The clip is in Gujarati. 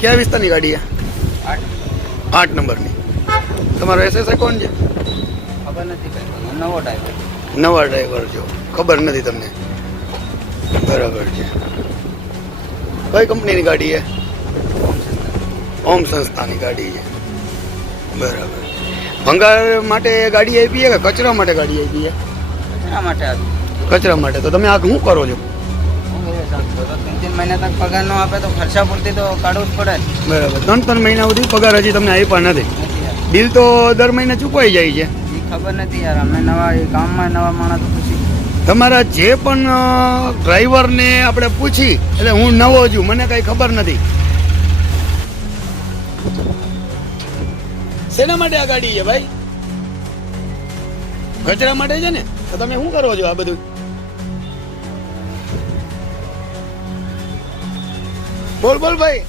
કયા વિસ્તારની ગાડી છે? 8 8 નંબરની. તમારો એસએસઆઈ કોણ છે? ખબર નથી કઈ નવો ડ્રાઈવર. નવા ડ્રાઈવર છો, ખબર નથી તમને. બરાબર છે. કઈ કંપનીની ગાડી છે? ઓમ સંસ્થાની ગાડી છે. બરાબર. ભંગાર માટે ગાડી આપી છે કે કચરા માટે ગાડી આપી છે? એના માટે આવ્યું. કચરા માટે. તો તમે આ શું કરો છો? 3 મહિના તક પગાર ન આપે તો ખર્ચા પૂરતી તો કાઢવું જ પડે ને. બરાબર. 3 મહિના સુધી પગાર હજી તમને આપ્યા નથી. નથી યાર. બિલ તો દર મહિને ચૂકવાઈ જાય છે. એ ખબર નથી યાર. અમે નવા એ ગામમાં નવા માણસ તો પૂછી. તમારા જે પણ ડ્રાઈવરને આપણે પૂછી, એટલે હું નવો છું, મને કઈ ખબર નથી. શેના માટે આ ગાડી છે ભાઈ? કચરા માટે છે ને? તો તમે શું કરો છો આ બધું? બોલ બોલ ભાઈ.